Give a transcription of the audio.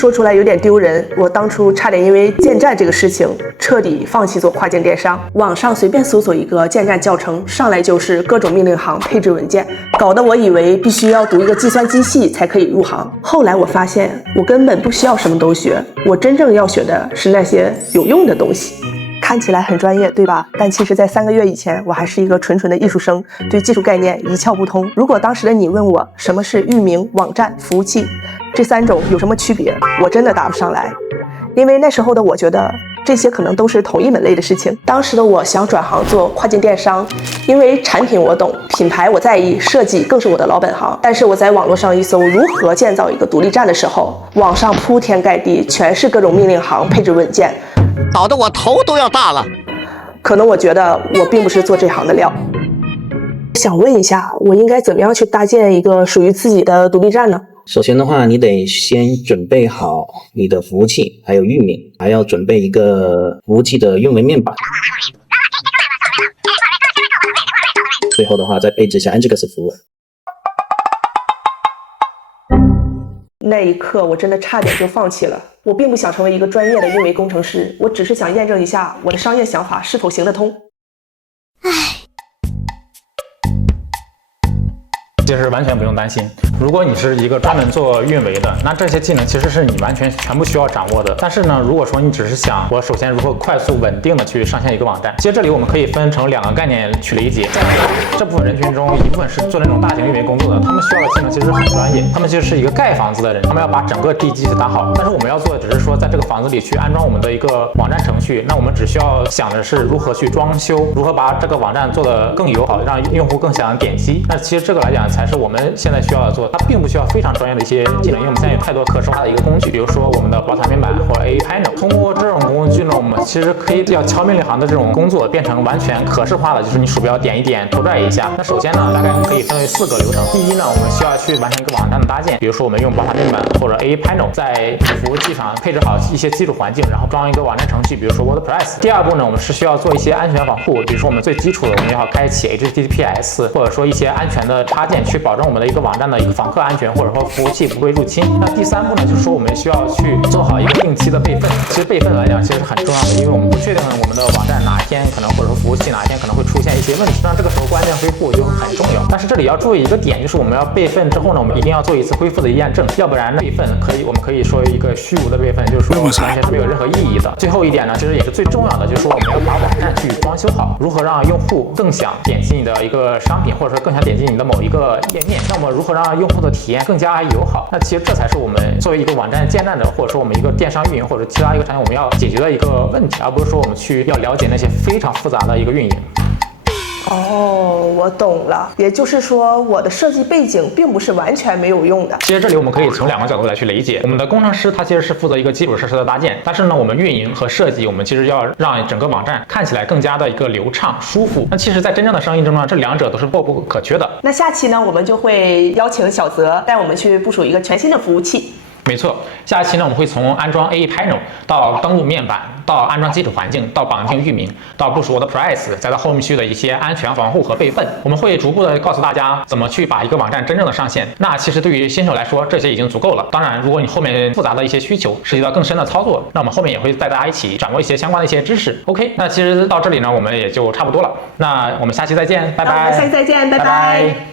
说出来有点丢人，我当初差点因为建站这个事情彻底放弃做跨境电商。网上随便搜索一个建站教程，上来就是各种命令行配置文件，搞得我以为必须要读一个计算机系才可以入行。后来我发现我根本不需要什么都学，我真正要学的是那些有用的东西。看起来很专业，对吧？但其实在3个月以前，我还是一个纯纯的艺术生，对技术概念一窍不通。如果当时的你问我什么是域名、网站、服务器，这3种有什么区别，我真的答不上来。因为那时候的我觉得这些可能都是同一门类的事情。当时的我想转行做跨境电商，因为产品我懂，品牌我在意，设计更是我的老本行。但是我在网络上一搜如何建造一个独立站的时候，网上铺天盖地全是各种命令行配置文件，搞得我头都要大了。可能我觉得我并不是做这行的料。想问一下，我应该怎么样去搭建一个属于自己的独立站呢？首先的话，你得先准备好你的服务器，还有域名，还要准备一个服务器的运维面板。最后的话，再配置一下 Nginx 服务。那一刻，我真的差点就放弃了。我并不想成为一个专业的运维工程师，我只是想验证一下我的商业想法是否行得通。其实完全不用担心，如果你是一个专门做运维的，那这些技能其实是你完全全部需要掌握的。但是呢，如果说你只是想我首先如何快速稳定的去上线一个网站，其实这里我们可以分成2个概念去理解。这部分人群中，一部分是做那种大型运维工作的，他们需要的技能其实很专业，他们其实是一个盖房子的人，他们要把整个地基打好。但是我们要做的只是说，在这个房子里去安装我们的一个网站程序，那我们只需要想的是如何去装修，如何把这个网站做得更友好，让用户更想点击。那其实这个来讲才是我们现在需要做，它并不需要非常专业的一些技能，因为我们现在有太多可视化的一个工具，比如说我们的宝塔面板或者 AA Panel。通过这种工具呢，我们其实可以要敲命令行的这种工作变成完全可视化的，就是你鼠标点一点，拖拽一下。那首先呢，大概可以分为4个流程。第一呢，我们需要去完成一个网站的搭建，比如说我们用宝塔面板或者 AA Panel 在服务器上配置好一些基础环境，然后装一个网站程序，比如说 WordPress。第2步呢，我们是需要做一些安全防护，比如说我们最基础的，我们要开启 HTTPS 或者说一些安全的插件，去保证我们的一个网站的一个访客安全，或者说服务器不被入侵。那第3步呢，就是说我们需要去做好一个定期的备份。其实备份来讲其实是很重要的，因为我们不确定我们的网站哪一天可能或者说服务器哪一天可能会出现一些问题，那这个时候关键恢复就很重要。但是这里要注意一个点，就是我们要备份之后呢，我们一定要做一次恢复的验证，要不然备份我们可以说一个虚无的备份，就是说完全是没有任何意义的。最后一点呢，其实也是最重要的，就是说我们要把网站去装修好，如何让用户更想点击你的一个商品，或者说更想点击你的某一个页面，那么如何让用户的体验更加友好，那其实这才是我们作为一个网站建站者，或者说我们一个电商运营或者其他一个产品我们要解决的一个问题，而不是说我们要了解那些非常复杂的一个运营。哦，我懂了，也就是说我的设计背景并不是完全没有用的。其实这里我们可以从2个角度来去理解，我们的工程师他其实是负责一个基础设施的搭建，但是呢，我们运营和设计，我们其实要让整个网站看起来更加的一个流畅舒服。那其实在真正的生意中呢，这2者都是必不可缺的。那下期呢，我们就会邀请小泽带我们去部署一个全新的服务器。没错，下一期呢，我们会从安装 AA Panel 到登录面板，到安装基础环境，到绑定域名，到部署WordPress，再到后续的一些安全防护和备份。我们会逐步的告诉大家怎么去把一个网站真正的上线。那其实对于新手来说，这些已经足够了。当然，如果你后面复杂的一些需求，涉及到更深的操作，那我们后面也会带大家一起掌握一些相关的一些知识。OK， 那其实到这里呢，我们也就差不多了。那我们下期再见，拜拜。那我们下期再见，拜拜。